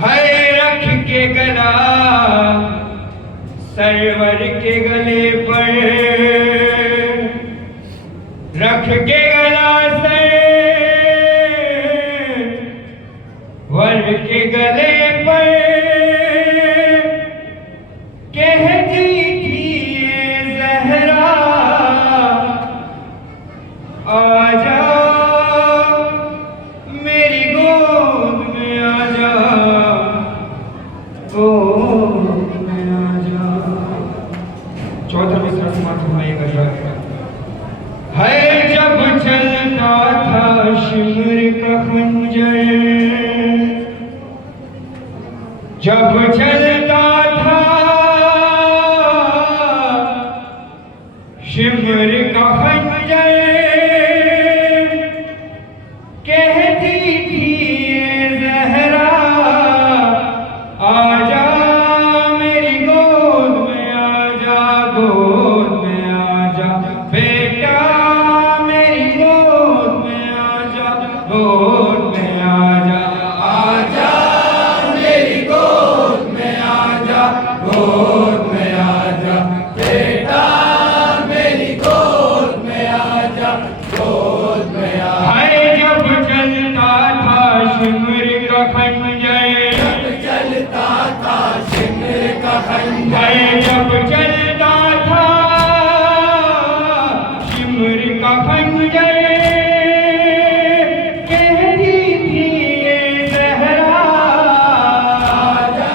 है रख के गला सरवर के गले पर, रख के गला सरवर के गले पर, कहती थी ये ज़हरा आजा मेरी गोद में आजा, गोद में आजा। 14 मिसरा समाप्त हुआ ये गज़ल है। जब चलता था शिमर का खंजर, जब चलता था शिमर का खंजर, कहती थी ये ज़हरा आजा मेरी गोद में आजा, गोद में आजा बेटा मेरी गोद में आजा, गोद में आजा, आजा मेरी गोद में आजा, गोद में आजा बेटा मेरी गोद में आजा, गोद में आजा। जब चलता था शिमर का खंजर, जब चलता था शिमर का खंजर, जब चलता था शिमर का खंजर, कहती थी ये ज़हरा आजा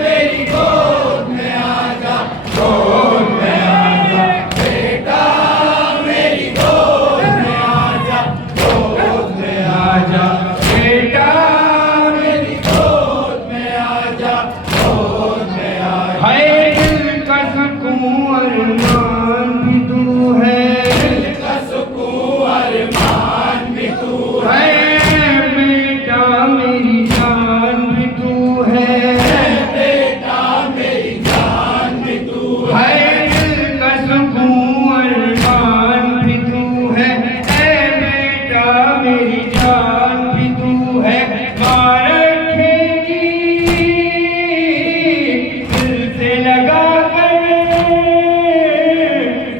मेरी गोद में आजा, गोद में आजा बेटा मेरी गोद में आजा, गोद में आजा बेटा मेरी गोद में आजा, गोद में आजा। है दिल का सुकून अरमान भी तू है, दिल का सुकून अरमान भी तू है, बेटा मेरी जान भी तू है, बेटा मेरी जान भी तू है, दिल का सुकून अरमान भी तू है, बेटा मेरी जान भी तू है। माँ रखेगी दिल से लगा कर,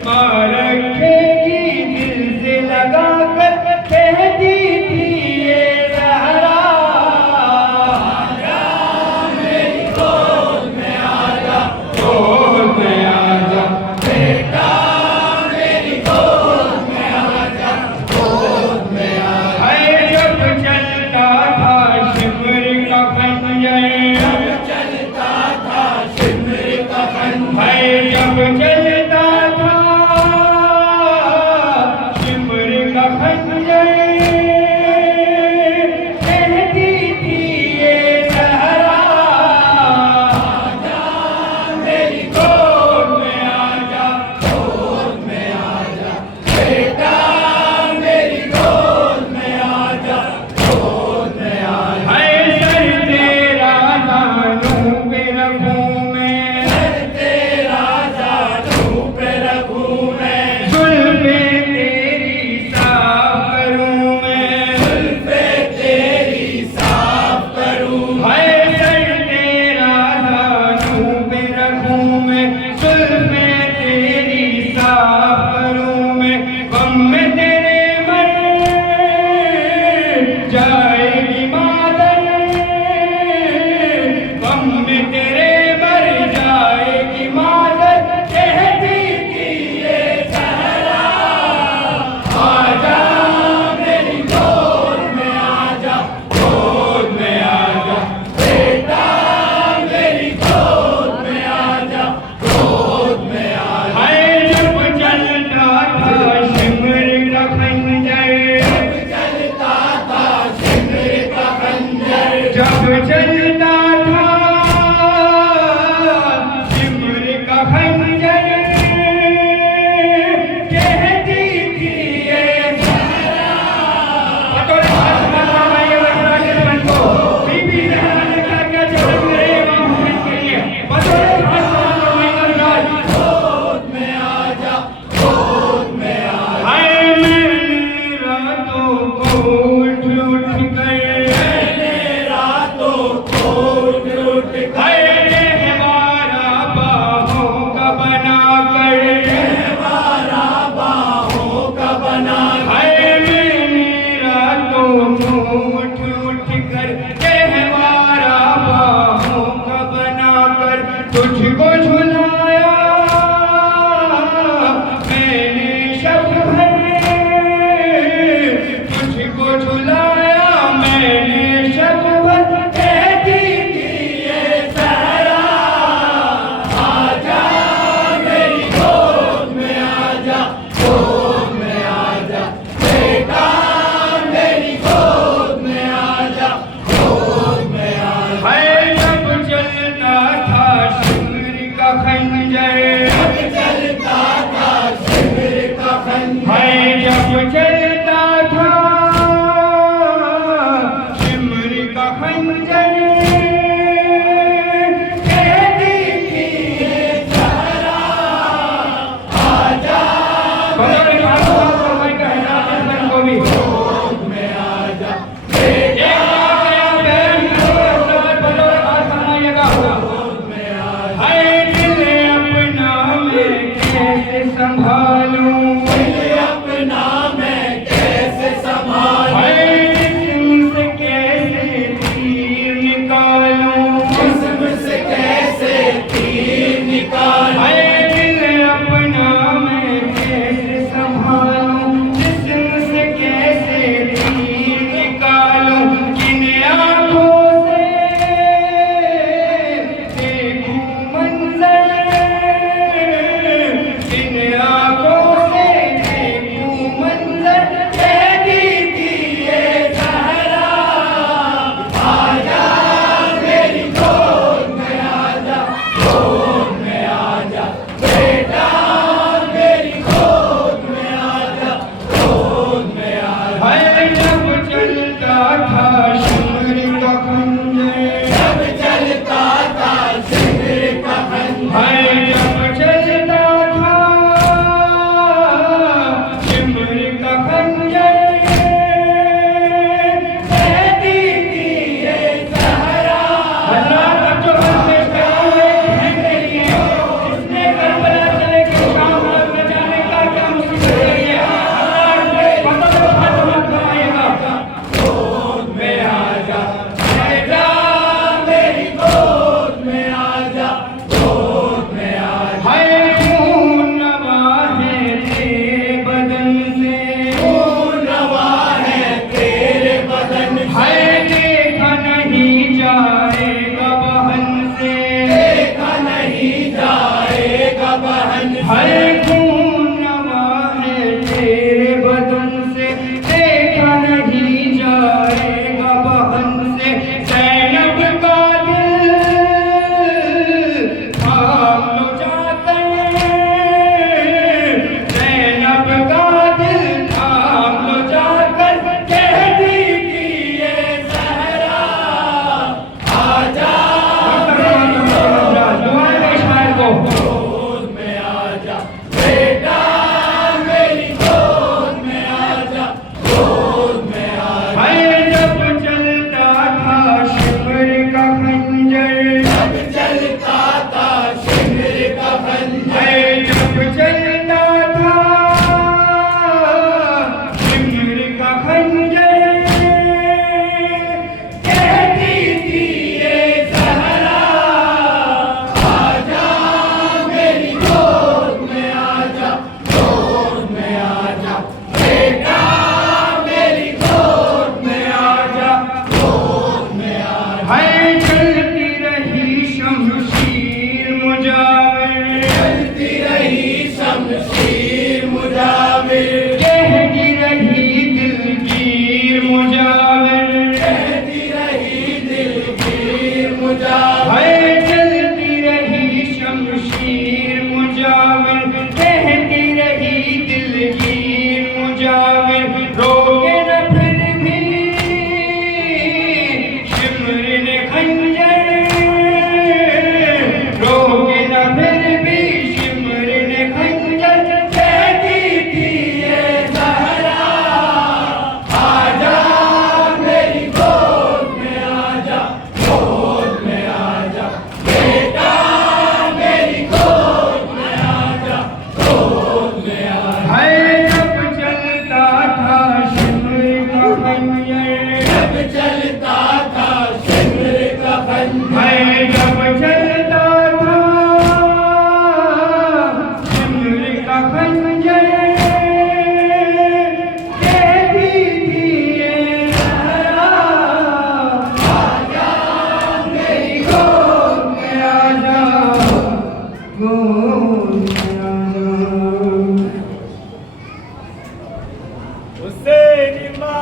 माँ रखेगी दिल से लगा कर, कहती थी ये ज़हरा आजा मेरी गोद में आजा, गोद में आजा बेटा मेरी गोद में आजा, गोद में आजा। जब खंजर